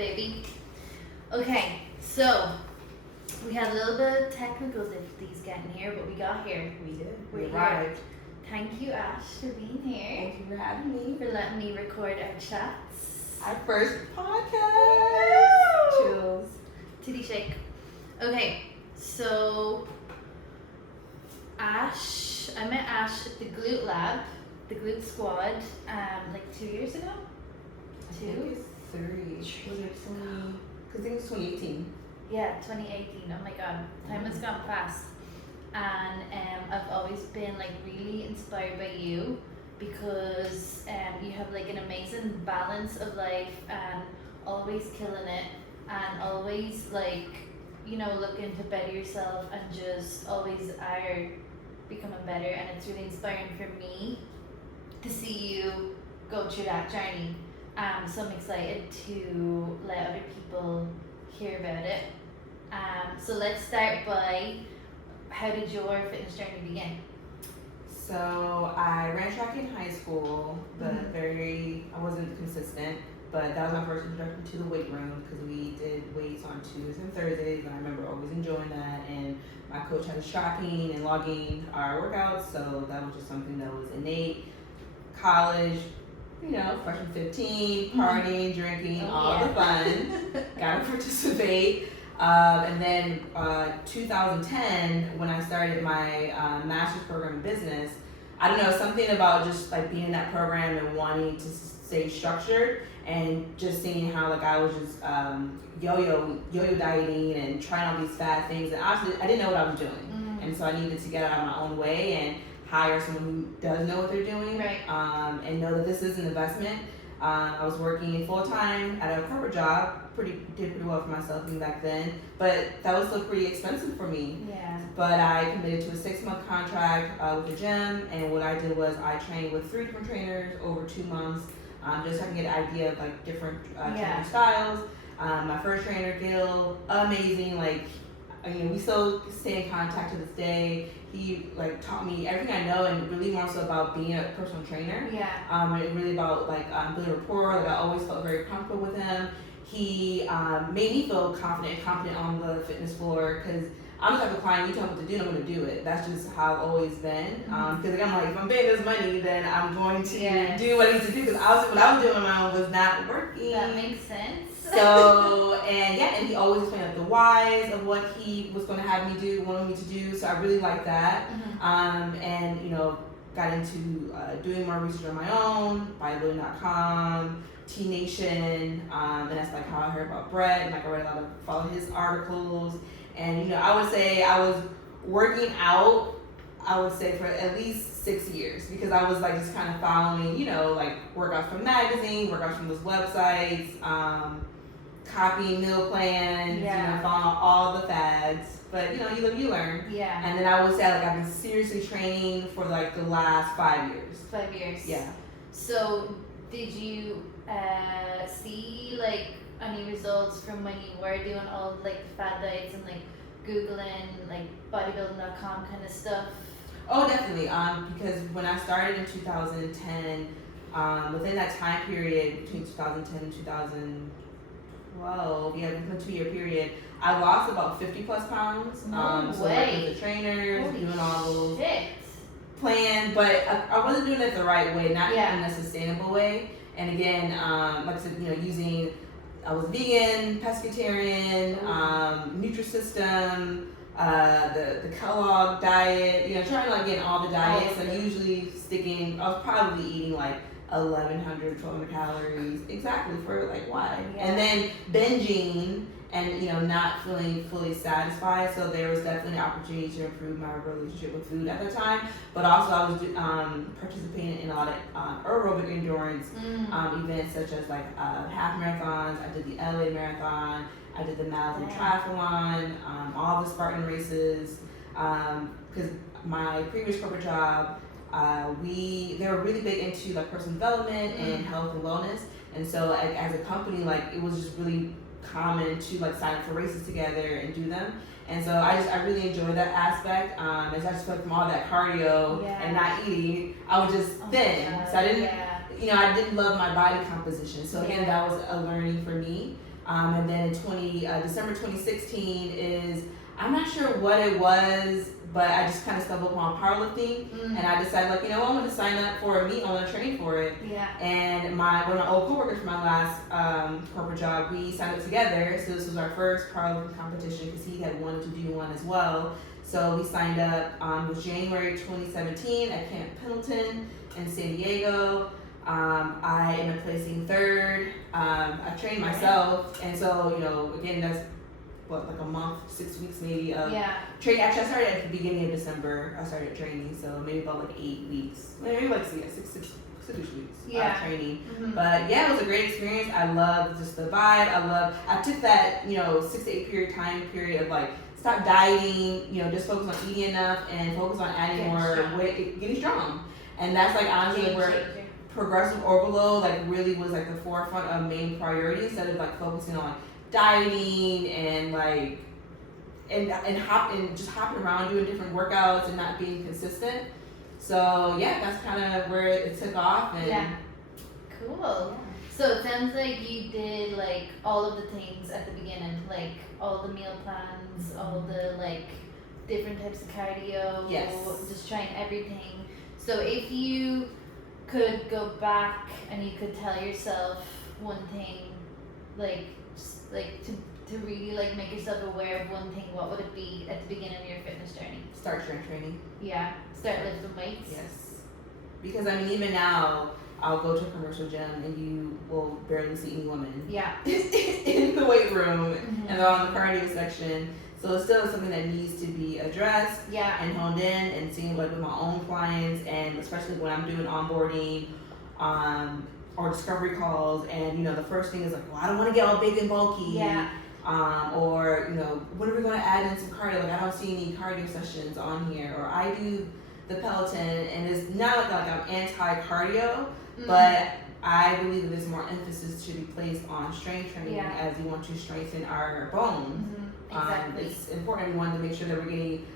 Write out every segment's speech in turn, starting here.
baby. Okay, so we had a little bit of technical difficulties getting here, but we got here. We did. We arrived. Thank you, Ash, for being here. Thank you for having me. For letting me record our chats. Our first podcast. Chills. Titty shake. Okay, so Ash, I met Ash at the Glute Lab, the Glute Squad, like 2 years ago. I think it's 3. Was it 20? Because I think it was 2018. Yeah, 2018. Oh my god, time has gone fast. And I've always been like really inspired by you because you have like an amazing balance of life and always killing it and always like, you know, looking to better yourself and just always are becoming better, and it's really inspiring for me to see you go through that journey. So I'm excited to let other people hear about it. So let's start by, how did your fitness journey begin? So I ran track in high school, but I wasn't consistent. But that was my first introduction to the weight room because we did weights on Tuesdays and Thursdays, and I remember always enjoying that. And my coach had us tracking and logging our workouts, so that was just something that was innate. College, you know, freshman 15, partying, drinking, all the fun. Gotta participate. And then 2010, when I started my master's program in business, I don't know, something about just like being in that program and wanting to stay structured, and just seeing how like I was just yo-yo dieting and trying all these fad things, and honestly I didn't know what I was doing, and so I needed to get out of my own way and hire someone who does know what they're doing, right. And know that this is an investment. I was working full-time at a corporate job, did pretty well for myself even back then, but that was still pretty expensive for me. Yeah. But I committed to a 6-month contract with the gym, and what I did was I trained with 3 different trainers over 2 months, just so I can get an idea of like different training styles. My first trainer, Gil, amazing, like, I mean, we still stay in contact to this day. He like taught me everything I know, and really more so about being a personal trainer. Yeah. And really about like building rapport. Like I always felt very comfortable with him. He made me feel confident on the fitness floor, because I'm the type of client, you tell me what to do, and I'm going to do it. That's just how I've always been. Because like, I'm like, if I'm paying this money, then I'm going to do what I need to do. Because what I was doing on my own was not working. That makes sense. So, and he always explained like the whys of what he was going to have me do, wanted me to do. So I really liked that. And, you know, got into doing more research on my own, bodybuilding.com, T Nation, and that's like how I heard about Brett, and like I read a lot of, followed his articles. And, you know, I would say I was working out, I would say for at least 6 years, because I was like just kind of following, you know, like workouts from magazines, workouts from those websites, copying meal plans, you know, following all the fads. But, you know, you live, you learn. Yeah. And then I would say like I've been seriously training for like the last 5 years. 5 years. Yeah. So did you see like any results from when you were doing all like the fad diets and like Googling like bodybuilding.com kind of stuff? Oh, definitely. Because when I started in 2010, within that time period between 2010 and 2012, within a 2-year period, I lost about 50 plus pounds. So working with the trainers, Holy doing all those shit. plans, but I wasn't doing it the right way, not in a sustainable way. And again, like I said, you know, I was vegan, pescatarian, Nutrisystem, the Kellogg diet, you know, trying to like get all the diets. I'm usually I was probably eating like 1,100, 1,200 calories, exactly, for like why? Yeah. And then binging and, you know, not feeling fully satisfied. So there was definitely an opportunity to improve my relationship with food at the time. But also I was participating in a lot of aerobic endurance events, such as like half marathons. I did the LA Marathon. I did the Malibu Triathlon, all the Spartan races. Because my previous corporate job, they were really big into like personal development and health and wellness. And so like, as a company, like it was just really common to like sign up for races together and do them. And so I really enjoyed that aspect. As I just felt from all that cardio and not eating, I was just thin. So I didn't, you know, I didn't love my body composition. So again, that was a learning for me. And then December 2016 is, I'm not sure what it was, but I just kind of stumbled upon powerlifting, and I decided, like, you know what, I'm going to sign up for a meet, I want to train for it. Yeah. And one of my old coworkers from my last corporate job, we signed up together. So this was our first powerlifting competition because he had wanted to do one as well. So we signed up. It was January 2017 at Camp Pendleton in San Diego. I ended up placing third. I trained myself, and so, you know, again, that's like a month, 6 weeks maybe of training. Actually, I started at the beginning of December. I started training, so maybe about like 8 weeks, maybe like six weeks of training. But yeah, it was a great experience. I loved just the vibe. I took that, you know, 6 to 8 time period of like, stop dieting, you know, just focus on eating enough and focus on adding more weight, getting strong. And that's like honestly where progressive overload like really was like the forefront of main priority, instead of like focusing on dieting and like just hopping around doing different workouts and not being consistent. So yeah, that's kind of where it took off. And cool. Yeah. So it sounds like you did like all of the things at the beginning, like all the meal plans, all the like different types of cardio, just trying everything. So if you could go back and you could tell yourself one thing, like to really like make yourself aware of one thing, what would it be at the beginning of your fitness journey? Start strength training. Yeah, start lifting weights. Yes, because I mean, even now I'll go to a commercial gym and you will barely see any women. Yeah. in the weight room, and they're on the cardio section. So it's still something that needs to be addressed and honed in, and seeing like with my own clients, and especially when I'm doing onboarding or discovery calls, and you know, the first thing is like, well, I don't want to get all big and bulky. Or, you know, when are we going to add in some cardio? Like, I don't see any cardio sessions on here. Or I do the Peloton, and it's not like I'm anti-cardio, but I believe that there's more emphasis to be placed on strength training as we want to strengthen our bones. Exactly. It's important, we want to make sure that we're getting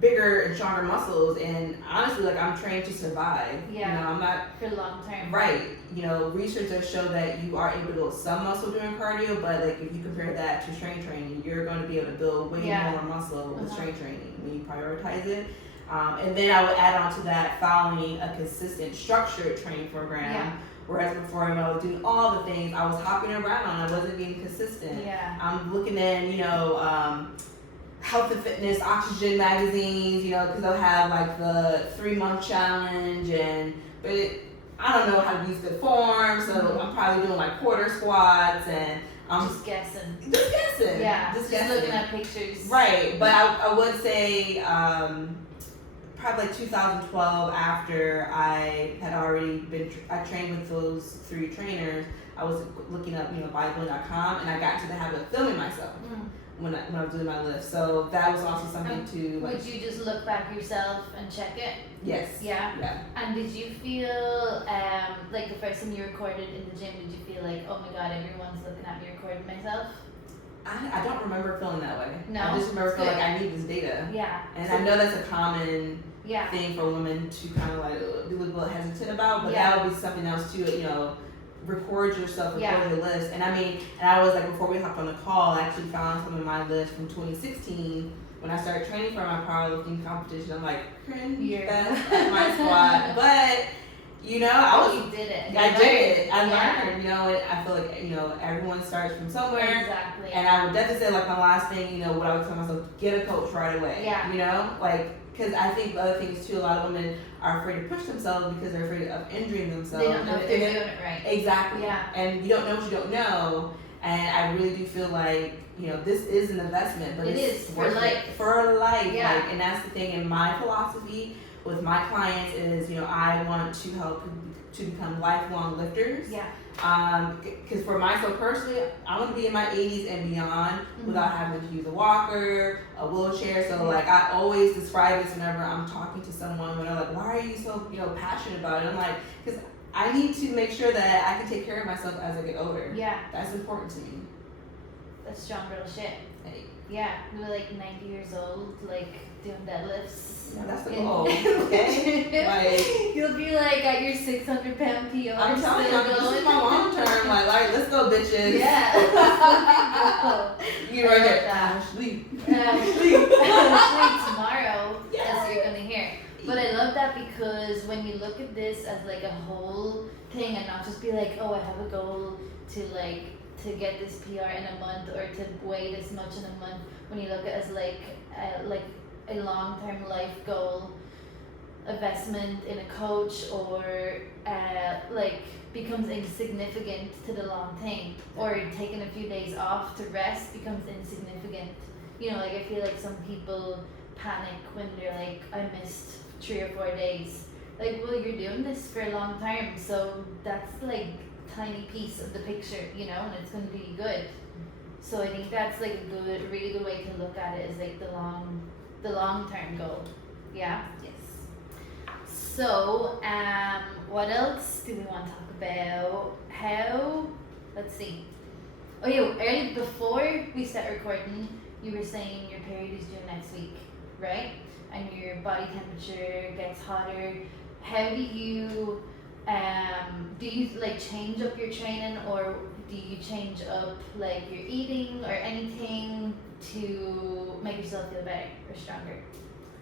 bigger and stronger muscles, and honestly, like, I'm trained to survive. You know, I'm not for long term. Right. You know, research does show that you are able to build some muscle during cardio, but like if you compare that to strength training, you're going to be able to build way more muscle with strength training when you prioritize it. And then I would add on to that following a consistent, structured training program. Whereas before, when I was doing all the things, I was hopping around, I wasn't being consistent. I'm looking at, you know, health and fitness, oxygen magazines, you know, because they'll have like the 3-month challenge, but I don't know how to use good form, so I'm probably doing like quarter squats, and I'm just guessing. Yeah, just looking at pictures. Right, but I would say probably like 2012, after I had already I trained with those 3 trainers, I was looking up, you know, bodybuilding.com, and I got into the habit of filming myself. When I was doing my lift, so that was also something to like. Would you just look back yourself and check it? Yes. Yeah. And did you feel like the first time you recorded in the gym? Did you feel like, oh my god, everyone's looking at me recording myself? I don't remember feeling that way. No. I just remember feeling like I need this data. Yeah. And I know that's a common thing for women to kind of like be a little hesitant about, but that would be something else too. You know. Record yourself, record your list. And I mean, and I was like, before we hopped on the call, I actually found some of my list from 2016 when I started training for my powerlifting competition. I'm like, cringe at my squat. But, you know, you did it. I did it. I learned, you know, and I feel like, you know, everyone starts from somewhere. Exactly. And I would definitely say, like, my last thing, you know, what I would tell myself, get a coach right away. You know, like, because I think the other thing is too, a lot of women are afraid to push themselves because they're afraid of injuring themselves. They don't know if they're doing it right. Exactly. And you don't know what you don't know. And I really do feel like, you know, this is an investment, but it's for life. For life. Like, and that's the thing in my philosophy with my clients is, you know, I want to help to become lifelong lifters. Because for myself personally, I want to be in my 80s and beyond without having to use a walker, a wheelchair. So like, I always describe this whenever I'm talking to someone when they're like, why are you so, you know, passionate about it? I'm like, because I need to make sure that I can take care of myself as I get older. That's important to me. That's strong girl shit. Hey. Yeah, we were like 90 years old, like doing deadlifts. Yeah, that's the goal. Okay. Like, you'll be like at your 600-pound PO. I'm telling you, this is my long term. Like, let's go, bitches. Yeah. You right there. Ashley. Sleep. Ashley tomorrow. Yeah. That's what you're gonna hear. But I love that because when you look at this as like a whole thing and not just be like, oh, I have a goal to get this PR in a month or to weigh this much in a month. When you look at it as like a long-term life goal, investment in a coach, or like becomes insignificant to the long thing, or taking a few days off to rest becomes insignificant. You know, like I feel like some people panic when they're like, I missed 3 or 4 days. Like, well, you're doing this for a long time, so that's like tiny piece of the picture, you know, and it's going to do you good. So I think that's like a really good way to look at it, is like the long term goal. Yeah. Yes. So what else do we want to talk about? Let's see. Oh yeah, early before we start recording, you were saying your period is due next week, right? And your body temperature gets hotter. How do you like change up your training, or do you change up like your eating or anything to make yourself feel better or stronger?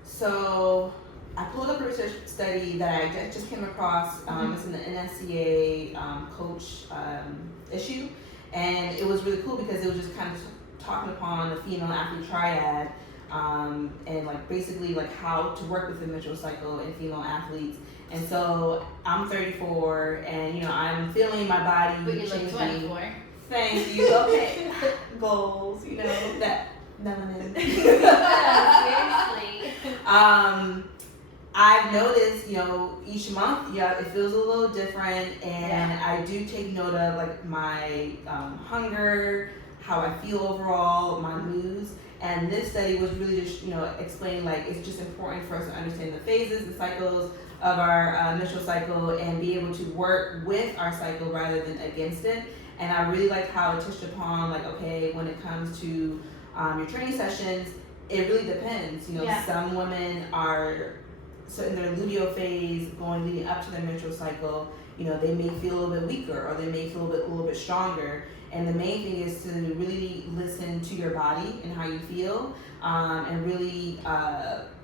So I pulled up a research study that I just came across. It's in the NSCA coach issue, and it was really cool because it was just kind of talking upon the female athlete triad, and like basically like how to work with the menstrual cycle in female athletes. And so I'm 34, and you know I'm feeling my body But you changing. look 24. Thank you. Okay, goals. You know that melanin. Seriously. I've noticed, you know, each month, yeah, it feels a little different, and Yeah. I do take note of like my hunger, how I feel overall, my moods. And this study was really just, you know, explaining like it's just important for us to understand the phases, the cycles of our menstrual cycle, and be able to work with our cycle rather than against it. And I really liked how it touched upon like, okay, when it comes to your training sessions, it really depends. You know, Yeah. some women are so in their luteal phase, leading up to their menstrual cycle, you know, they may feel a little bit weaker, or they may feel a little bit stronger. And the main thing is to really listen to your body and how you feel, and really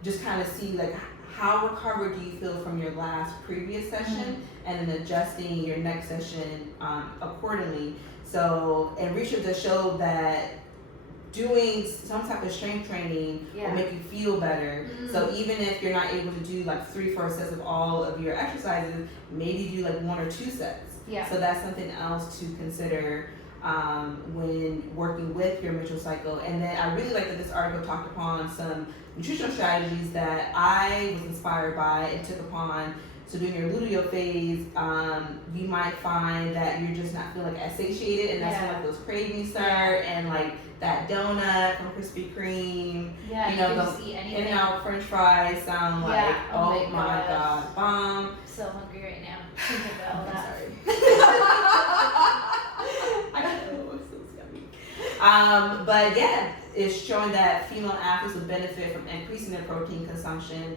just kind of see like how recovered do you feel from your last previous session, and then adjusting your next session accordingly. So, and research has showed that doing some type of strength training will make you feel better. So even if you're not able to do like 3-4 sets of all of your exercises, maybe do like 1 or 2 sets. Yeah. So that's something else to consider when working with your menstrual cycle. And then I really like that this article talked upon some nutritional strategies that I was inspired by and took upon. So during your luteal phase, you might find that you're just not feeling like as satiated, and that's when like those cravings start, and like that donut from Krispy Kreme, Yeah, you know, can the just eat anything. In-N-Out French fries sound like, oh my god, bomb. I'm so hungry right now. Think about all I'm that. sorry. I know, it's so yummy. But yeah, it's showing that female athletes will benefit from increasing their protein consumption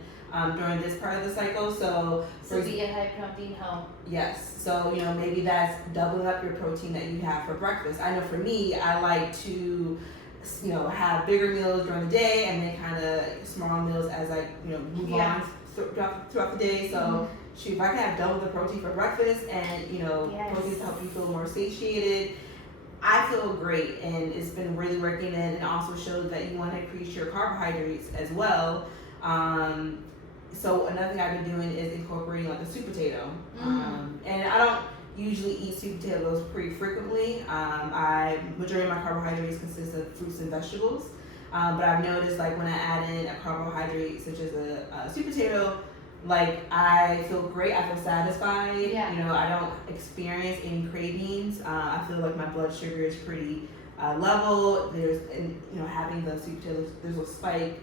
during this part of the cycle. So be a high protein home. Yes. So, you know, maybe that's doubling up your protein that you have for breakfast. I know for me, I like to, you know, have bigger meals during the day and then kind of smaller meals as I, you know, move on throughout the day. So, shoot, if I can have double the protein for breakfast and, you know, protein to help you feel more satiated, I feel great. And it's been really working in, and also shows that you want to increase your carbohydrates as well. So another thing I've been doing is incorporating like a sweet potato. And I don't usually eat sweet potatoes pretty frequently. Majority of my carbohydrates consist of fruits and vegetables. But I've noticed like when I add in a carbohydrate such as a sweet potato, like I feel great, I feel satisfied. Yeah. You know, I don't experience any cravings. I feel like my blood sugar is pretty level. You know, having the sweet potatoes, there's a spike.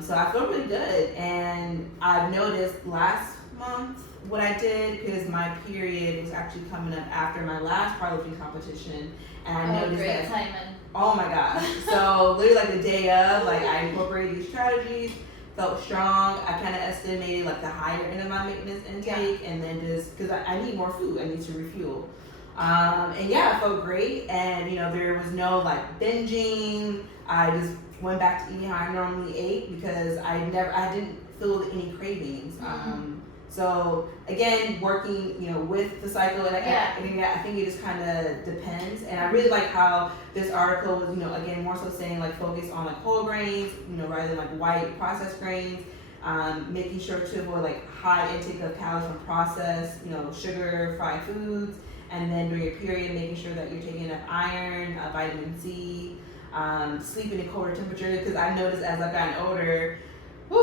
So I feel really good, and I've noticed last month what I did, because my period was actually coming up after my last powerlifting competition, and I noticed great that timing. Oh my gosh. So literally like the day of, like I incorporated these strategies, felt strong. I kind of estimated like the higher end of my maintenance intake, and then just because I need more food, I need to refuel. And yeah, I felt great, and you know there was no like binging. I just went back to eating how I normally ate because I didn't feel any cravings. So again, working, you know, with the cycle, and I think it just kind of depends. And I really like how this article was, you know, again more so saying like focus on like whole grains, you know, rather than like white processed grains. Making sure to avoid like high intake of calories from processed, you know, sugar, fried foods, and then during your period, making sure that you're taking enough iron, vitamin C, sleeping in colder temperature. Because I noticed as I've gotten older,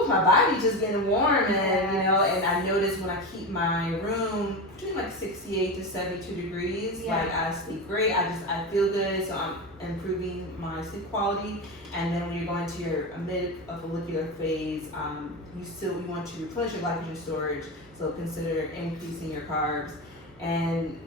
my body's just getting warm, and you know, and I noticed when I keep my room between like 68 to 72 degrees, like I sleep great. I feel good, so I'm improving my sleep quality. And then when you're going to your mid-follicular phase, you want to replenish your glycogen storage, so consider increasing your carbs. And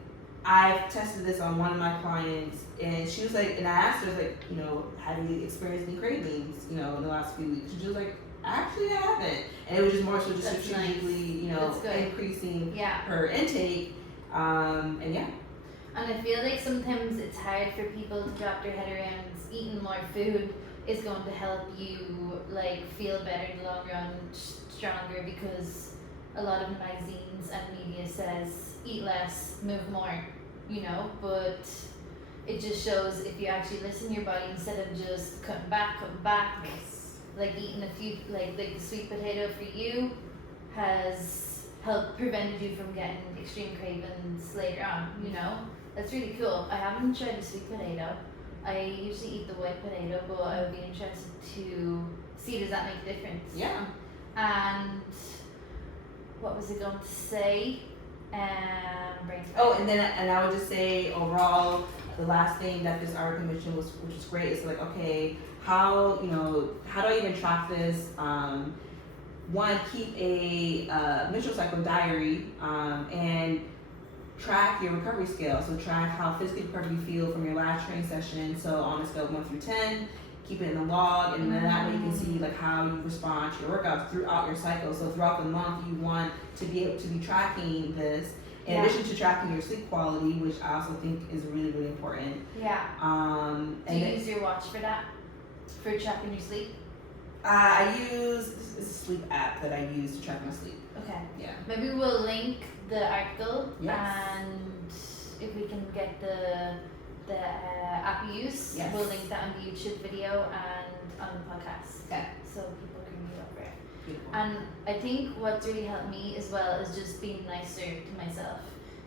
I've tested this on one of my clients, and she was like, and I asked her, like, you know, have you experienced any cravings, you know, in the last few weeks? She was like, actually I haven't. And it was just more so just strategically, you know, increasing her intake. And yeah. And I feel like sometimes it's hard for people to wrap their head around eating more food is going to help you like feel better in the long run, stronger, because a lot of magazines and media says eat less, move more, you know, but it just shows if you actually listen to your body instead of just cutting back, like eating a few, like the sweet potato for you has helped prevented you from getting extreme cravings later on, you know. That's really cool. I haven't tried the sweet potato. I usually eat the white potato, but I would be interested to see, does that make a difference? Yeah. And what was I going to say? And I would just say overall, the last thing that this article mentioned was, which is great, is like, okay, how do I even track this? One, keep a menstrual cycle diary, and track your recovery scale. So track how physically recovered you feel from your last training session. So on a scale of 1 through 10, keep it in the log, and then that way you can see like how you respond to your workouts throughout your cycle. So throughout the month, you want to be able to be tracking this. In addition to tracking your sleep quality, which I also think is really, really important. Yeah. Do you use your watch for that? For tracking your sleep? I use this is a sleep app that I use to track my sleep. Okay. Yeah. Maybe we'll link the article, yes. And if we can get the app you use, yes. We'll link that on the YouTube video and on the podcast. Okay. So people can read over it. Beautiful. And I think what's really helped me as well is just being nicer to myself,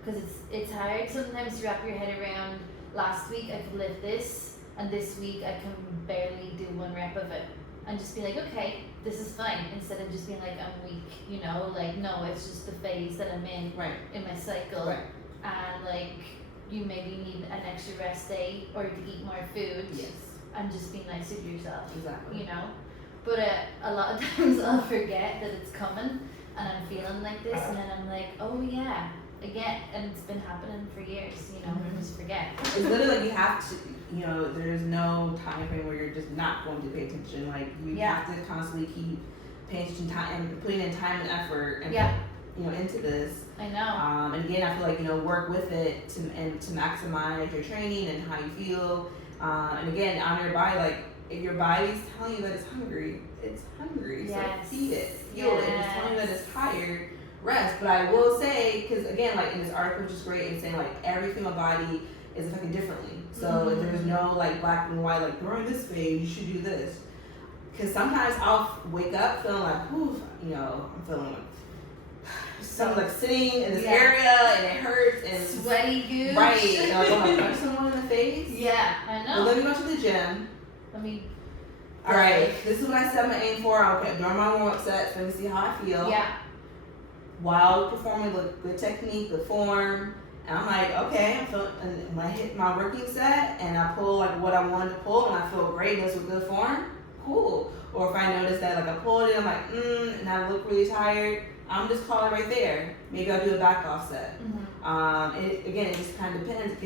because it's hard sometimes to wrap your head around. Last week I could lift this, and this week I can barely do 1 rep of it, and just be like, okay, this is fine, instead of just being like, I'm weak, you know, like, no, it's just the phase that I'm in my cycle, and like, you maybe need an extra rest day or to eat more food, and just be nicer to yourself, you know. But a lot of times I'll forget that it's coming, and I'm feeling like this, and then I'm like, oh yeah, again, and it's been happening for years, you know, I just forget. It's literally like you have to, you know, there's no time frame where you're just not going to pay attention. Like you have to constantly keep paying attention, time and putting in time and effort, and you know, into this. I know. And again, I feel like, you know, work with it to maximize your training and how you feel. And again, honor your body. Like if your body's telling you that it's hungry, so feed it, fuel it. If it's telling you that it's tired, rest. But I will say, because again, like in this article, which is great, it's saying like every female body is affected differently. So there's no like black and white, like during this phase you should do this. Because sometimes I'll wake up feeling like, whew, you know, I'm feeling like someone's like sitting in this area and it hurts and sweaty goose. Right. And I'm going to punch someone in the face. Yeah, I know. But let me go to the gym. All right, this is what I set my aim for. Okay, during my warm-up sets, let me see how I feel. Yeah. While performing with good technique, good form. And I'm like, okay, and when I hit my working set and I pull like what I wanted to pull and I feel great, this with good form, cool. Or if I notice that like I pulled it, I'm like, and I look really tired, I'm just calling right there. Maybe I'll do a back off set. It just kind of depends.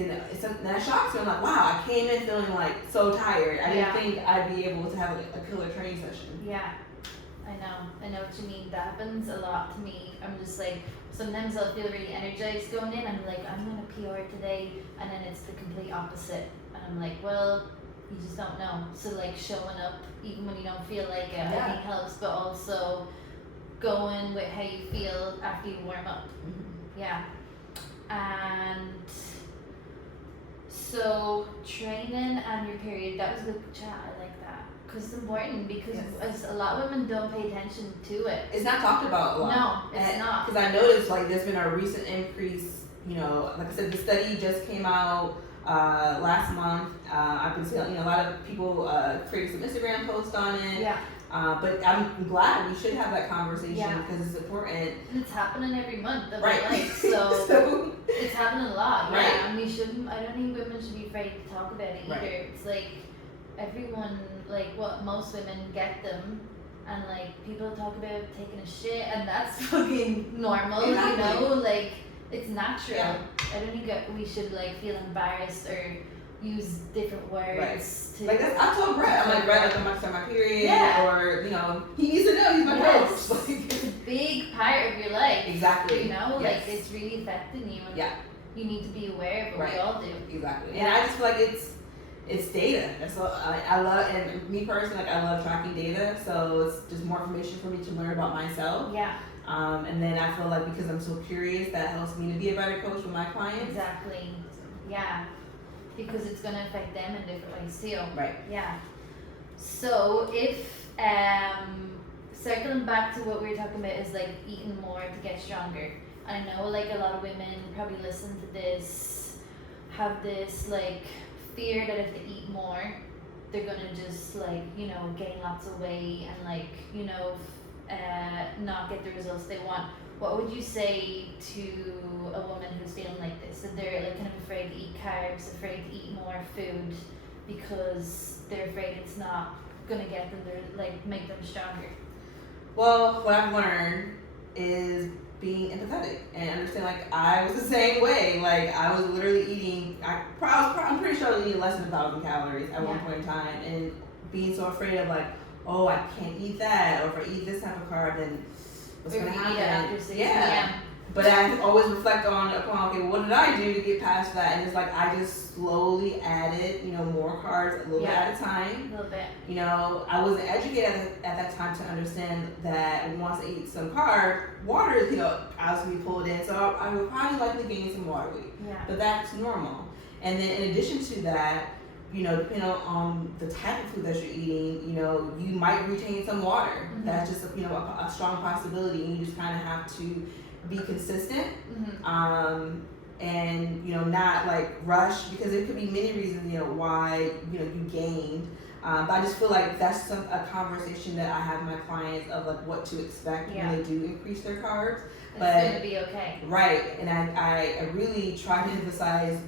That shocks me. I'm like, wow, I came in feeling like so tired. I didn't think I'd be able to have a killer training session. Yeah, I know what you mean. That happens a lot to me. I'm just like, sometimes I'll feel really energized going in. I'm like, I'm gonna PR today, and then it's the complete opposite. And I'm like, well, you just don't know. So like showing up even when you don't feel like it, I think helps. But also going with how you feel after you warm up. Mm-hmm. Yeah. And so training and your period, that was a good chat. I like that because it's important because as a lot of women don't pay attention to it. It's not talked about a lot. No, it's not. Because I noticed like there's been a recent increase. You know, like I said, the study just came out last month. I've been seeing a lot of people create some Instagram posts on it. Yeah. But I'm glad we should have that conversation because it's important. And it's happening every month of right. our life, so it's happening a lot. Yeah, right. and we shouldn't. I don't think women should be afraid to talk about it either. Right. It's like everyone, like what most women get them, and like people talk about taking a shit, and that's fucking normal. Exactly. You know, like it's natural. Yeah. I don't think we should like feel embarrassed or use different words to. Like that's, I told Brett, I'm like, Brett, like I'm about to start my period, or he needs to know he's my yes. coach. It's a big part of your life. Exactly. You know, Yes. like it's really affecting you, and you need to be aware of it. Right. We all do. Exactly. And I just feel like it's data. That's all I love, and me personally, like I love tracking data. So it's just more information for me to learn about myself. Yeah. And then I feel like because I'm so curious, that helps me to be a better coach with my clients. Exactly. Yeah. Because it's going to affect them in different ways too. Right. Yeah. So if circling back to what we were talking about is like eating more to get stronger. I know like a lot of women probably listen to this, have this like fear that if they eat more, they're gonna just like, gain lots of weight and like, not get the results they want. What would you say to a woman who's feeling like this? That they're like kind of afraid to eat carbs, afraid to eat more food because they're afraid it's not gonna get them to like make them stronger. Well, what I've learned is being empathetic and understand like I was the same way. Like I was literally eating, I'm pretty sure I was eating less than 1,000 calories at one point in time, and being so afraid of like, oh, I can't eat that, or if I eat this type of carb, then what's going to happen? Yeah. But I always reflect upon, okay, what did I do to get past that? And it's like I just slowly added, more carbs a little bit at a time. A little bit. I wasn't educated at that time to understand that once I eat some carbs, water is, I was going to be pulled in. So I would probably likely gain some water weight. Yeah. But that's normal. And then in addition to that, depending on the type of food that you're eating, you might retain some water. Mm-hmm. That's just, a strong possibility. And you just kind of have to be consistent, and not like rush, because there could be many reasons why you gained. But I just feel like that's a conversation that I have with my clients of like what to expect when they do increase their carbs. It's going to be okay. Right, and I really try to emphasize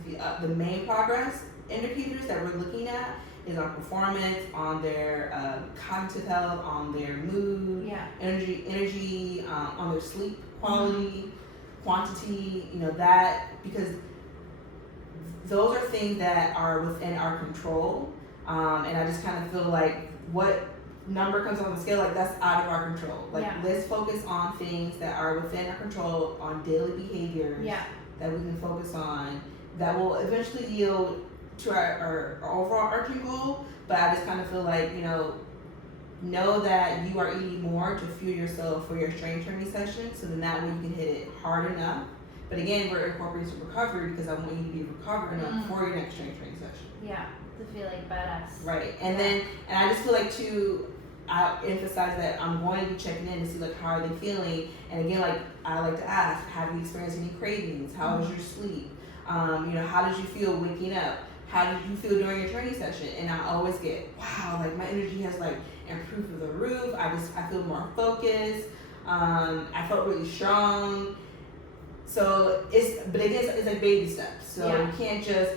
the main progress indicators that we're looking at is on performance, on their cognitive health, on their mood, energy, on their sleep quality, quantity, that, because those are things that are within our control. And I just kind of feel like what number comes on the scale, like that's out of our control. Like let's focus on things that are within our control, on daily behaviors that we can focus on, that will eventually yield to our overall arching goal. But I just kind of feel like, know that you are eating more to fuel yourself for your strength training session, so then that way you can hit it hard enough. But again, we're incorporating some recovery because I want you to be recovered enough for your next strength training session. Yeah, to feel like badass. Right, and I just feel like too, I emphasize that I'm going to be checking in to see like how are they feeling, and again, like I like to ask, have you experienced any cravings? How was your sleep? How did you feel waking up? How did you feel during your training session? And I always get, wow, like my energy has like improved through the roof. I feel more focused. I felt really strong. So it's like baby steps. So you can't just,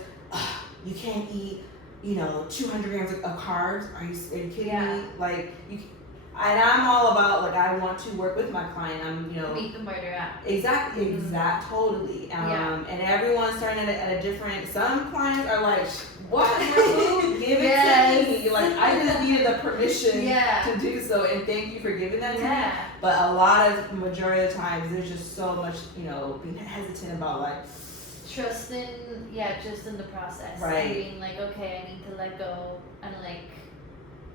you can't eat, 200 grams of carbs. Are you kidding me? Like and I'm all about like I want to work with my client. I'm meet them where they're at. Exactly, totally. And everyone's starting at a different. Some clients are like, "What? More food? Give it to me!" Like I just needed the permission to do so, and thank you for giving that to me. But a lot of majority of the times, there's just so much, being hesitant about like just in the process. Right. Being like, okay, I need to let go and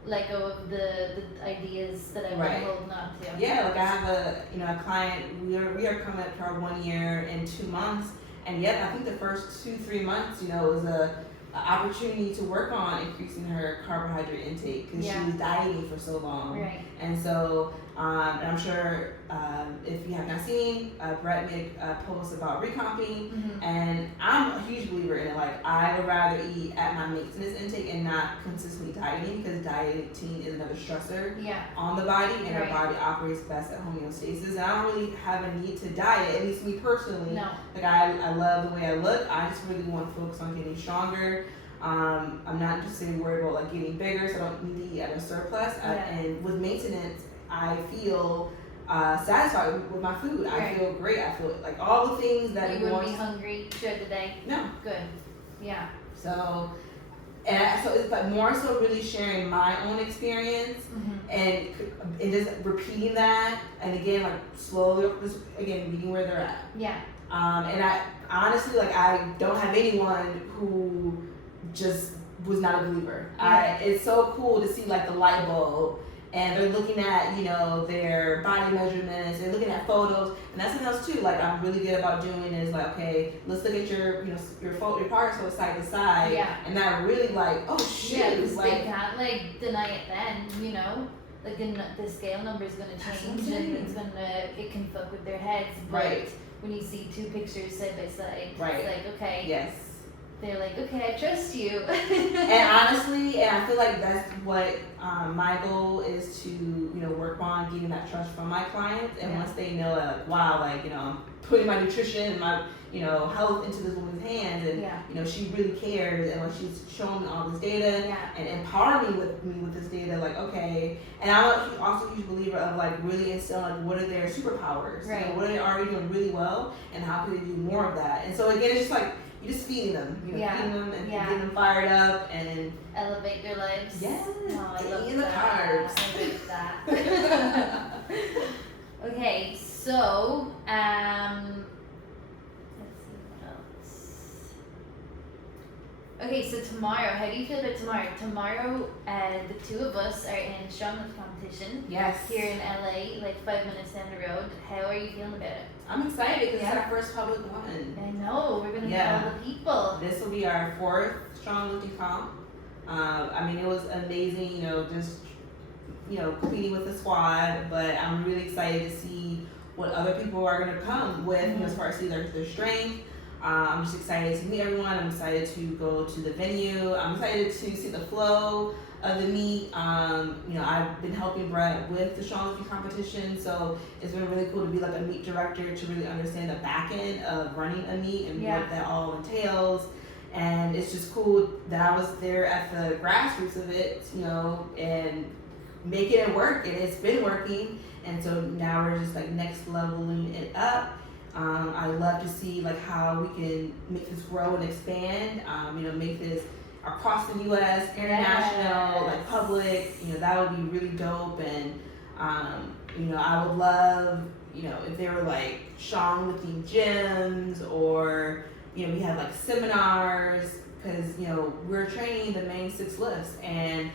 let go of the ideas that I've been holding on to. Yeah, like I have a client. We are coming up to our 1 year in 2 months, and yet I think the first 2-3 months, was an opportunity to work on increasing her carbohydrate intake because she was dieting for so long. Right. And so, and I'm sure if you have not seen, Brett made a post about recomping, and I'm a huge believer in it. Like, I would rather eat at my maintenance intake and not consistently dieting because dieting is another stressor on the body, and our body operates best at homeostasis. And I don't really have a need to diet, at least me personally. No. Like, I love the way I look. I just really want to focus on getting stronger. I'm not just worried about like getting bigger, so I don't need to eat at a surplus. And with maintenance, I feel satisfied with my food. I feel great. I feel like all the things that you wouldn't be hungry throughout the day. No. Good. Yeah. So it's like more so really sharing my own experience and just repeating that, and again like slowly just meeting where they're at. Yeah. And I honestly I don't have anyone who just was not a believer. It's so cool to see like the light bulb, and they're looking at their body measurements, they're looking at photos, and that's something else too. Like I'm really good about doing is like, okay, let's look at your your part so side to side, and that really like, oh shit, they can't like deny it then, like the scale number is gonna change and it can fuck with their heads, but when you see two pictures side by side, it's like, okay, yes. They're like, okay, I trust you. And honestly, and I feel like that's what my goal is to, work on getting that trust from my clients. And once they know that, like, wow, I'm putting my nutrition and my, health into this woman's hands, and she really cares, and like she's showing me all this data and empowering me with this data, like, okay. And I'm also a huge believer of like really instilling like what are their superpowers, what are they already doing really well, and how can they do more of that. And so again, it's just like, you're just feeding them, feeding them and getting them fired up and elevate their lives. Yes, I love the carbs. I like that. Okay, so let's see what else. Okay, so tomorrow, how do you feel about tomorrow? Tomorrow, the two of us are in strongest competition. Yes. Here in LA, like 5 minutes down the road. How are you feeling about it? I'm excited because it's our first public one. I know, we're gonna meet all the people. This will be our 4th strong lifting comp. I mean, it was amazing, just competing with the squad, but I'm really excited to see what other people are gonna come with, as far as see their strength. I'm just excited to meet everyone. I'm excited to go to the venue. I'm excited to see the flow of the meet. I've been helping Brett with the strong lifting competition, so it's been really cool to be like a meet director to really understand the back end of running a meet and what that all entails. And it's just cool that I was there at the grassroots of it, and making it work, and it's been working. And so now we're just like next leveling it up. I love to see like how we can make this grow and expand. Make this across the U.S., international, like public. That would be really dope. And I would love, if there were like strong lifting gyms, or we have like seminars, because we're training the main 6 lifts. And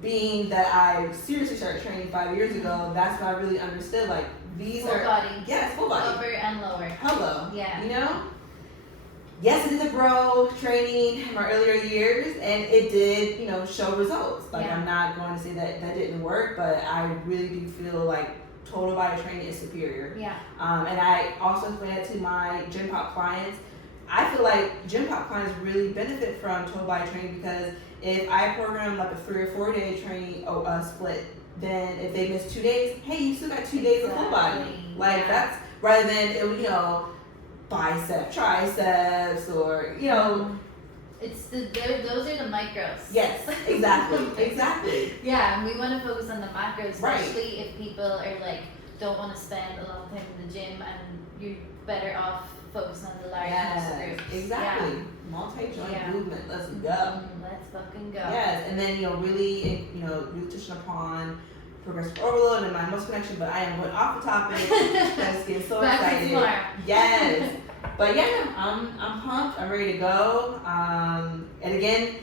being that I seriously started training 5 years ago, that's when I really understood like these full body. Yes, full body. Upper and lower. Hello. Yeah. Yes, it is a bro training in my earlier years, and it did, show results. Like, I'm not going to say that didn't work, but I really do feel like total body training is superior. Yeah. And I also explain that to my gym pop clients. I feel like gym pop clients really benefit from total body training, because if I program like a 3 or 4 day training split, then if they miss 2 days, hey, you still got 2 days of full body. Like that's rather than bicep, triceps, or those are the micros. Yes, exactly, exactly. Yeah, and we want to focus on the macros, especially Right. if people are like don't want to spend a long time in the gym, and you're better off focusing on the large muscle Yes, groups. exactly. Multi-joint Yeah. movement. Let's go. Let's fucking go. Yes, and then really, really touching upon progressive overload and my muscle connection. But I am going off the topic. Just getting so Back to excited. tomorrow. Yes, but yeah, I'm pumped. I'm ready to go. And again,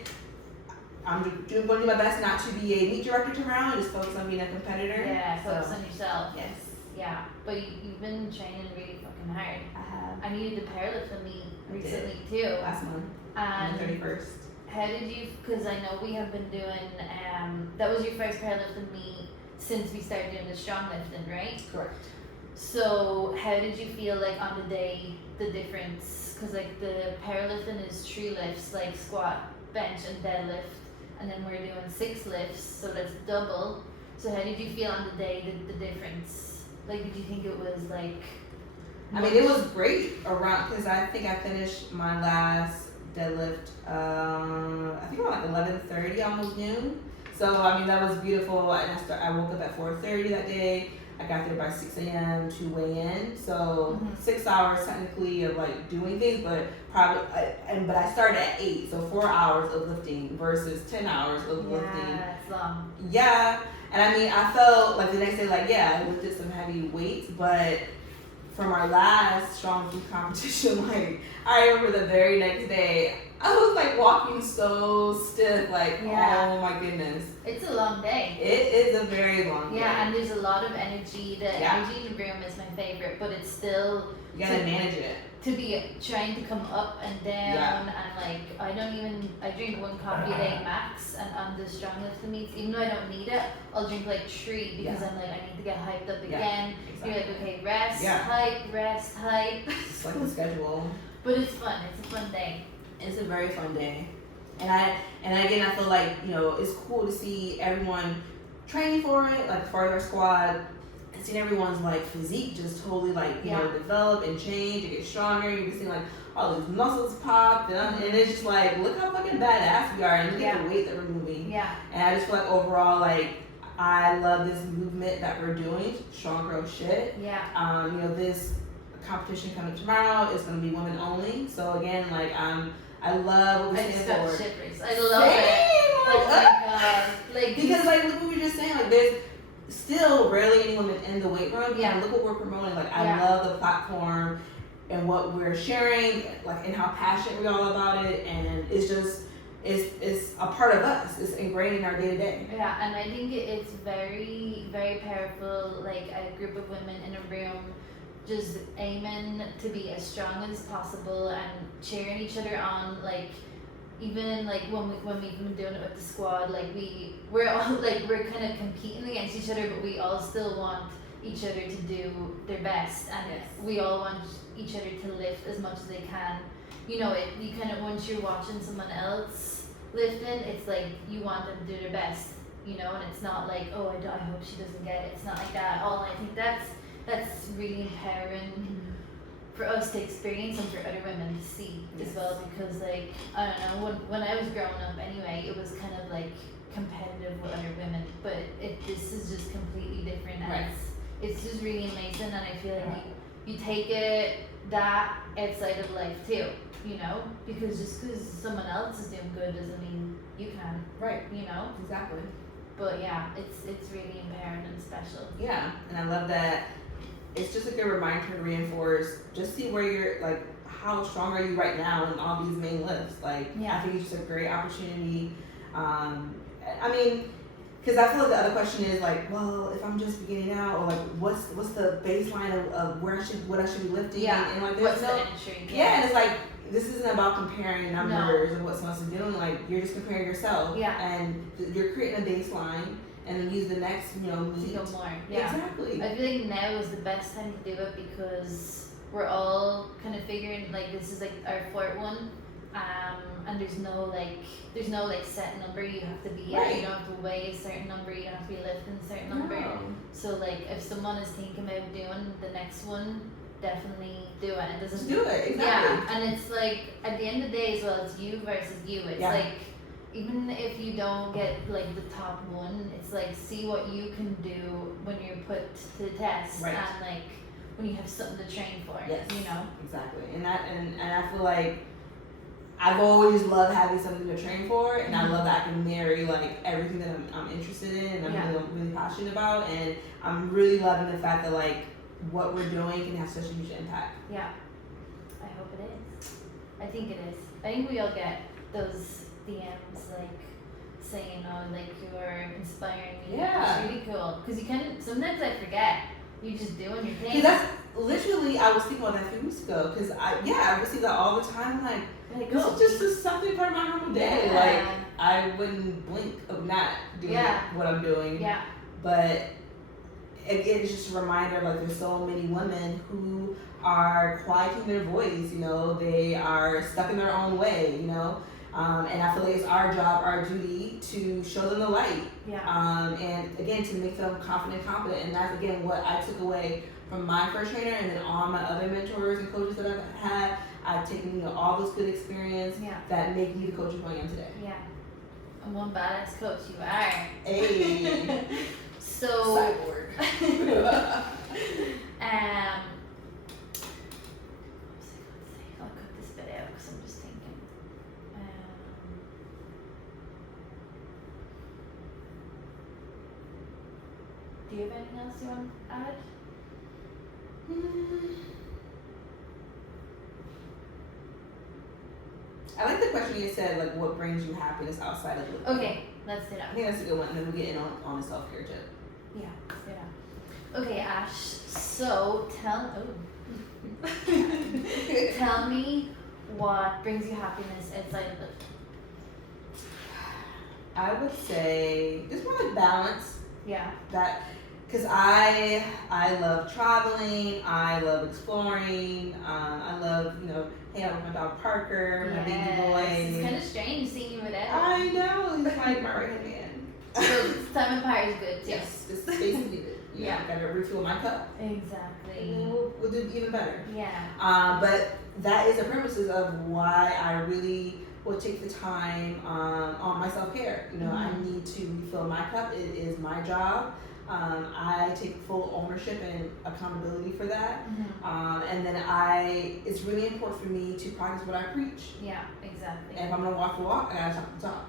I'm going to do my best not to be a meet director tomorrow. Just focus on being a competitor. Yeah, focus on yourself. Yes, Yeah, but you've been training really fucking hard. I have. I needed to powerlift with me I did. recently too. Last month, on And the 31st. how did you? Because I know we have been doing. That was your first powerlifting meet since we started doing the strong lifting, right? Correct. So how did you feel like on the day, the difference? Because like the powerlifting is 3 lifts, like squat, bench, and deadlift, and then we're doing 6 lifts, so that's double. So how did you feel on the day, the difference? Like, did you think it was like? I mean, it was great around because I think I finished my last deadlift. I think around like 11:30, almost noon. So I mean, that was beautiful. And I woke up at 4:30 that day. I got there by 6 a.m. to weigh in. So 6 hours technically of like doing things, but but I started at 8, so 4 hours of lifting versus 10 hours of lifting. Yeah, it's long. Yeah, and I mean, I felt like the next day, like I lifted some heavy weights, but from our last strong food competition, like I remember the very next day, I was like walking so stiff, like oh my goodness. It's a long day. It is a very long day. Yeah, and there's a lot of energy. The energy in the room is my favorite, but it's still you gotta manage it. To be trying to come up and down and like I drink 1 coffee a day max, and on the strong lifting meets, even though I don't need it, I'll drink like 3 because I'm like I need to get hyped up again. Exactly. You're like okay, rest, hype. It's like the schedule. But it's fun. It's a fun day. It's a very fun day, and again I feel like it's cool to see everyone training for it, like for our squad. And seeing everyone's like physique just totally like develop and change and get stronger. You can see like all these muscles pop, and it's just like look how fucking badass we are, and look at the weight that we're moving. Yeah. And I just feel like overall like I love this movement that we're doing, strong girl shit. Yeah. This competition coming tomorrow is going to be women only. So again, like I love what we stand for. I love it. Oh my god! Like because like look what we were just saying. Like there's still rarely any women in the weight room. Yeah. Look what we're promoting. Like I love the platform and what we're sharing, like and how passionate we are about it. And it's just it's a part of us. It's ingrained in our day to day. Yeah, and I think it's very very powerful. Like a group of women in a room, just aiming to be as strong as possible and cheering each other on. Like even like when we've been doing it with the squad, like we're all like we're kind of competing against each other, but we all still want each other to do their best, and we all want each other to lift as much as they can. You kind of once you're watching someone else lifting, it's like you want them to do their best, and it's not like I hope she doesn't get it. It's not like that at all. And I think that's really empowering for us to experience and for other women to see as well, because like I don't know, when I was growing up anyway, it was kind of like competitive with other women, but this is just completely different, and it's just really amazing, and I feel like you take it that outside of life too, because just because someone else is doing good doesn't mean you can, Exactly. But yeah, it's really empowering and special. Yeah, and I love that. It's just a good reminder to reinforce, just see where you're, like, how strong are you right now in all these main lifts. Like, I think it's just a great opportunity. I mean, because I feel like the other question is, like, well, if I'm just beginning out, or, like, what's the baseline of what I should be lifting? Yeah, and like, what's the entry? Yeah, and it's like, this isn't about comparing numbers and what someone else is doing. Like, you're just comparing yourself. Yeah. And you're creating a baseline. And then use the next, meet. To go more. Yeah. Exactly. I feel like now is the best time to do it because we're all kind of figuring like this is like our 4th one, and there's no like set number you have to be at. You don't have to weigh a certain number. You don't have to be lifting a certain number. So like if someone is thinking about doing the next one, definitely do it. It doesn't. Just do it. Exactly. Yeah, and it's like at the end of the day as well, it's you versus you. It's Yeah. like even if you don't get like the top one, it's like see what you can do when you're put to the test, Right. and like when you have something to train for. Yes. You know. Exactly. And I feel like I've always loved having something to train for, and I love that I can marry like everything that I'm interested in and I'm really passionate about, and I'm really loving the fact that like what we're doing can have such a huge impact. Yeah. I hope it is. I think it is. I think we all get those DMs like saying, "Oh, like you're inspiring me." Yeah. It's really cool because you can. Sometimes I forget. You just doing your thing. Because that's literally, I was thinking about that a few weeks ago. Because I receive that all the time. Like, this is just something part of my normal day. Yeah. Like, I wouldn't blink of not doing what I'm doing. Yeah. But it's just a reminder, like, there's so many women who are quieting their voice. You know, they are stuck in their own way. You know. And I feel like it's our job, our duty to show them the light. Yeah. And again, to make them confident, competent. And that's, again, what I took away from my first trainer and then all my other mentors and coaches that I've had. I've taken, all those good experience that make me the coach who I am today. Yeah. And one badass coach you are. Hey. So. Cyborg. I'll cut this bit out because I'm just thinking. Do you have anything else you want to add? I like the question you said, like, what brings you happiness outside of lifting? Okay, let's do I that. think that's a good one. And then we'll get in on the self-care tip. Yeah, let's do that. Okay, Ash, so tell me what brings you happiness outside of lifting. I would say just more like balance. Yeah. That, because I love traveling, I love exploring, I love, hanging out with my dog Parker, my baby boy. It's kind of strange seeing you without. I know, he's like my right hand man. So time apart is good too. Yes, this space is needed. I gotta refill my cup. Exactly. And we'll do even better. Yeah. But that is the premises of why I really will take the time on my self-care. I need to refill my cup. It is my job. I take full ownership and accountability for that. And then it's really important for me to practice what I preach. Yeah, exactly. And if I'm gonna walk the walk, I gotta talk the talk.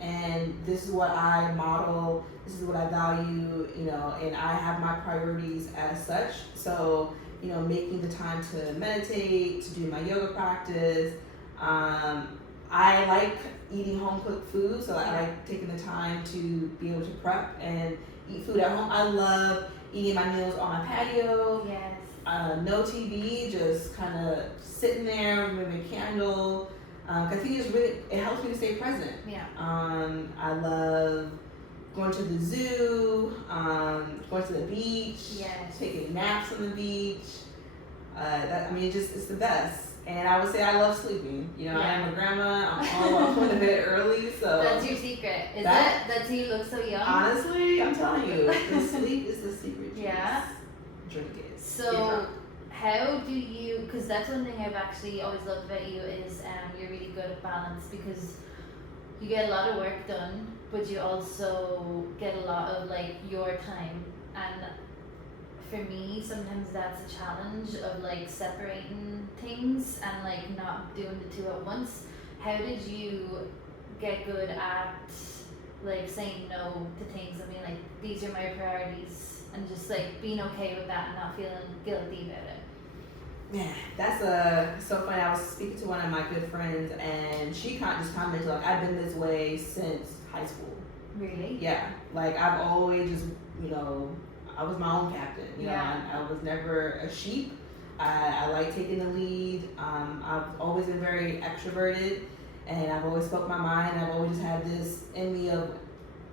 And this is what I model, this is what I value, and I have my priorities as such. So, making the time to meditate, to do my yoga practice. I like eating home cooked food, so I like taking the time to be able to prep and eat food at home. I love eating my meals on my patio. Yes. No TV, just kind of sitting there, maybe a candle. I think it helps me to stay present. Yeah. I love going to the zoo, going to the beach, taking naps on the beach. It's the best. And I would say I love sleeping. I am a grandma. I'm all about going to bed early, so. That's your secret, is it? That's why you look so young? Honestly, I'm telling you, the sleep is the secret. Yeah. Drink it. So, how do you, because that's one thing I've actually always loved about you is you're really good at balance, because you get a lot of work done, but you also get a lot of like your time. And for me, sometimes that's a challenge of like separating things and like not doing the two at once. How did you get good at like saying no to things? I mean, like, these are my priorities, and just like being okay with that and not feeling guilty about it. Yeah, that's so funny. I was speaking to one of my good friends, and she just commented like, I've been this way since high school. Really? Yeah, like I've always just I was my own captain. I was never a sheep. I like taking the lead. I've always been very extroverted, and I've always spoke my mind. I've always just had this in me of,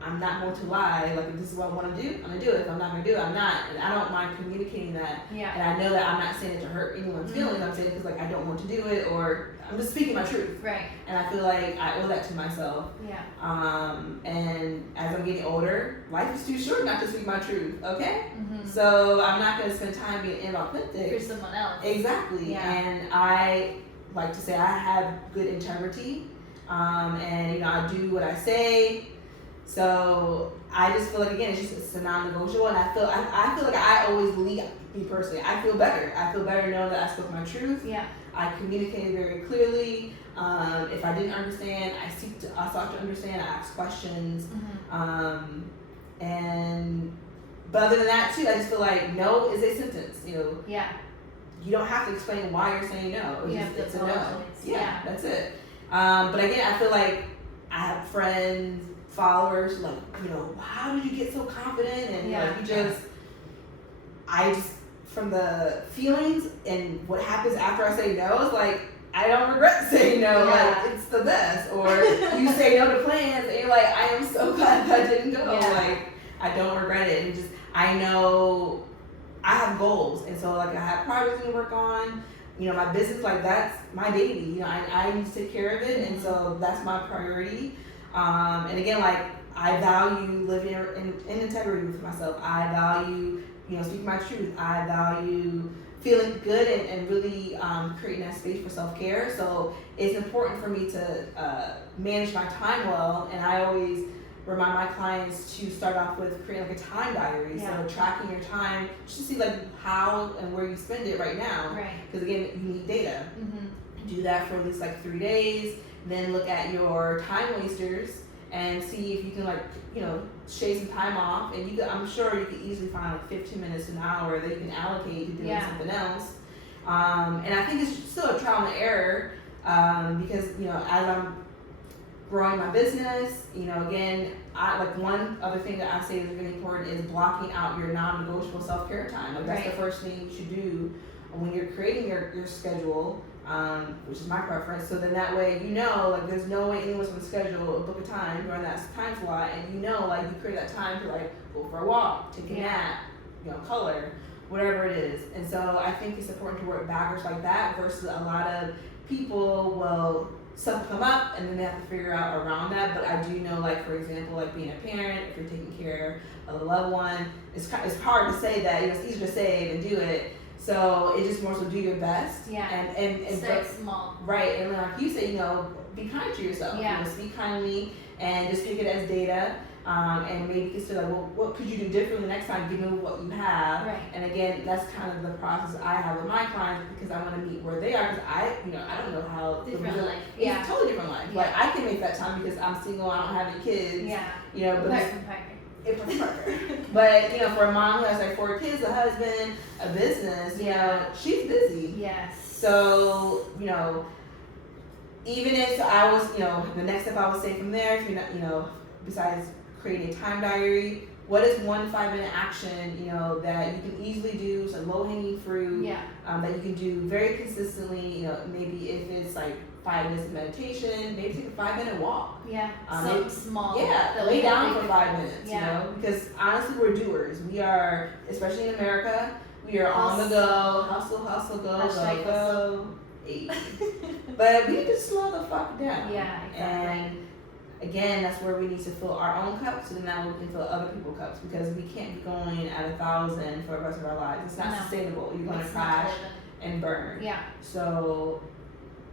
I'm not going to lie. Like, if this is what I want to do, I'm going to do it. If I'm not going to do it, I'm not. And I don't mind communicating that. Yeah. And I know that I'm not saying it to hurt anyone's feelings. I'm saying it because, like, I don't want to do it, or I'm just speaking my truth. Right. And I feel like I owe that to myself. Yeah. And as I'm getting older, life is too short not to speak my truth, okay? Mm-hmm. So I'm not going to spend time being inauthentic. For someone else. Exactly. Yeah. And I like to say I have good integrity. And, you know, I do what I say. So I just feel like, again, it's a non-negotiable. And I feel like I always lead, me personally. I feel better. I feel better knowing that I spoke my truth. Yeah. I communicated very clearly. If I didn't understand, I sought to understand. I asked questions. Mm-hmm. But other than that too, I just feel like no is a sentence. You know. Yeah. You don't have to explain why you're saying no. It's a no. Yeah, that's it. But again, I feel like I have friends, followers, like, you know, how did you get so confident? And like, I just, from the feelings and what happens after I say no, it's like, I don't regret saying no. Yeah. Like, it's the best. Or you say no to plans and you're like, I am so glad that I didn't go. Yeah. Like, I don't regret it. And just, I know I have goals. And so, like, I have projects to work on. You know, my business, like, that's my baby. You know, I need to take care of it. And so that's my priority. And again, like, I value living in integrity with myself. I value, you know, speaking my truth. I value feeling good and really creating that space for self-care. So it's important for me to manage my time well. And I always remind my clients to start off with creating like a time diary. Yeah. So tracking your time just to see like how and where you spend it right now. Right. Because again, you need data. Mm-hmm. Do that for at least like 3 days. Then look at your time wasters and see if you can, like, you know, shave some time off. And I'm sure you could easily find like 15 minutes to an hour that you can allocate to doing something else. And I think it's still a trial and error because, you know, as I'm growing my business, you know, again, one other thing that I say is really important is blocking out your non-negotiable self-care time. Like, that's the first thing you should do when you're creating your schedule. Which is my preference. So then that way, you know, like, there's no way anyone's gonna schedule or book a time during that time slot, and you know, like, you create that time to like go for a walk, take a nap, you know, color, whatever it is. And so I think it's important to work backwards like that versus a lot of people will stuff come up and then they have to figure out around that. But I do know, like, for example, like being a parent, if you're taking care of a loved one, it's hard to say that. It's easier to say than do it. So it just more so do your best. Yeah. And start small. Right. And like you say, you know, be kind to yourself. Yeah. You know, speak kindly and just take it as data. And maybe consider, like, well, what could you do differently next time given what you have? Right. And again, that's kind of the process I have with my clients because I want to meet where they are because I don't know how Different life. It's a totally different life. Yeah. Like, I can make that time because I'm single, I don't have any kids. Yeah. You know, but Parker. But, you know, for a mom who has like 4 kids, a husband, a business, you know, she's busy. Yes. So, you know, even if I was, you know, the next step I would say from there, if you're not, you know, besides creating a time diary, what is 1 5-minute action, you know, that you can easily do, some low-hanging fruit, that you can do very consistently, you know, maybe if it's like 5 minutes of meditation, maybe take a 5-minute walk. Yeah, something small. Yeah, lay down for 5 minutes, you know, because honestly, we're doers. We are, especially in America, we are on the go, hustle, go. But we need to slow the fuck down. Yeah, exactly. And again, that's where we need to fill our own cups, so then now we can fill other people's cups because we can't be going at 1,000 for the rest of our lives. It's not sustainable. You're going to crash and burn. Yeah. So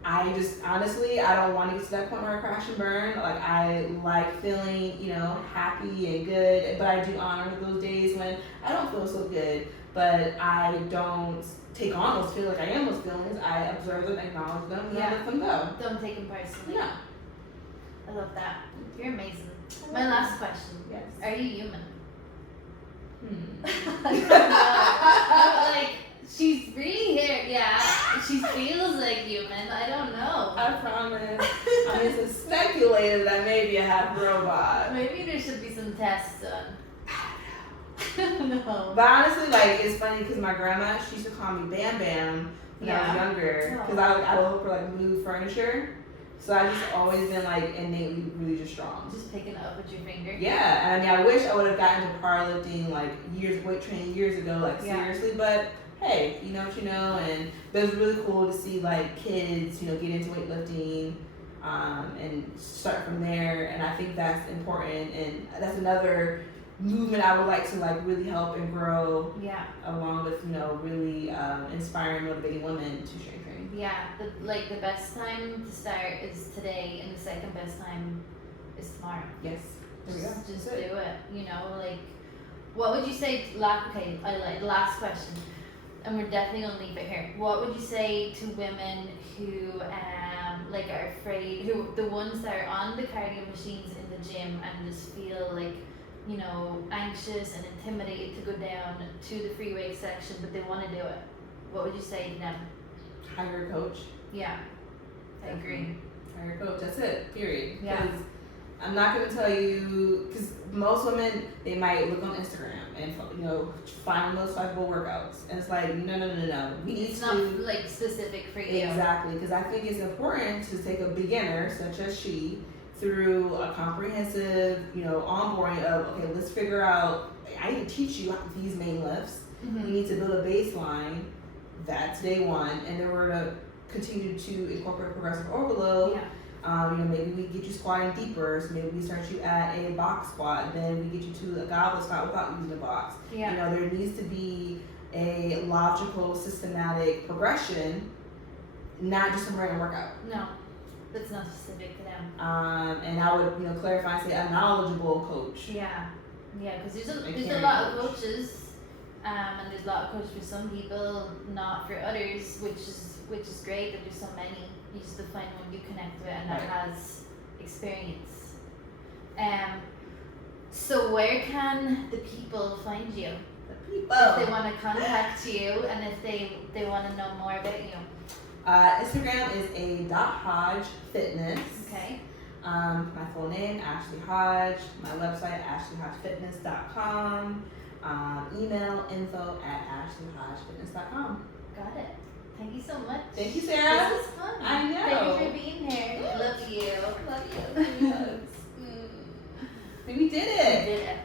I just, honestly, I don't want to get to that point where I crash and burn. Like, I like feeling, you know, happy and good, but I do honor those days when I don't feel so good, but I don't take on those feelings. Like, I am those feelings. I observe them, acknowledge them, and let them go. Don't take them personally. No. I love that. You're amazing. My last question. Yes. Are you human? I don't know. Like, she's really here. Yeah. She feels like human. I don't know. I promise. I mean, it's speculated that I may be a half robot. Maybe there should be some tests done. No. But honestly, like, it's funny because my grandma, she used to call me Bam Bam when I was younger because I would help her like move furniture. So I've just always been like innately really just strong. Just picking it up with your finger. Yeah, and I mean, I wish I would have gotten into powerlifting like weight training years ago, like seriously. But hey, hey, you know what you know, and but it's really cool to see like kids, get into weightlifting, and start from there. And I think that's important, and that's another movement I would like to like really help and grow. Yeah. Along with really inspiring, motivating women to strength train. Yeah. The best time to start is today, and the second best time is tomorrow. Yes. There we go. Just do it. Like, what would you say? Last question, and we're definitely gonna leave it here. What would you say to women who are afraid, who the ones that are on the cardio machines in the gym and just feel like anxious and intimidated to go down to the free weight section, but they want to do it? What would you say to them? Hire a coach. Yeah, I agree. Hire a coach. That's it. Period. Yeah. I'm not going to tell you, because most women, they might look on Instagram and find those flexible workouts, and it's like no. We need it's not like specific for you. Exactly, because I think it's important to take a beginner such as she through a comprehensive onboarding of, okay, let's figure out, I need to teach you these main lifts. Mm-hmm. We need to build a baseline. That's day one, and then we're gonna continue to incorporate progressive overload. Yeah. Maybe we get you squatting deeper. So maybe we start you at a box squat, then we get you to a goblet squat without using a box. Yeah. There needs to be a logical, systematic progression, not just some random workout. No, that's not specific to them. And I would, clarify and say a knowledgeable coach. Yeah, because there's a lot of coaches, and there's a lot of coaches for some people, not for others, which is great that there's so many. You just find one you connect with and that has experience. So where can the people find you? The people. If they want to contact you and if they want to know more about you. Instagram is a .hodge fitness. Okay. My full name, Ashley Hodge. My website, ashleyhodgefitness.com. Email info@ashleyhodgefitness.com. Got it. Thank you so much. Thank you, Sarah. This was fun. I know. Thank you for being here. Love you. Love you. We did it. We did it.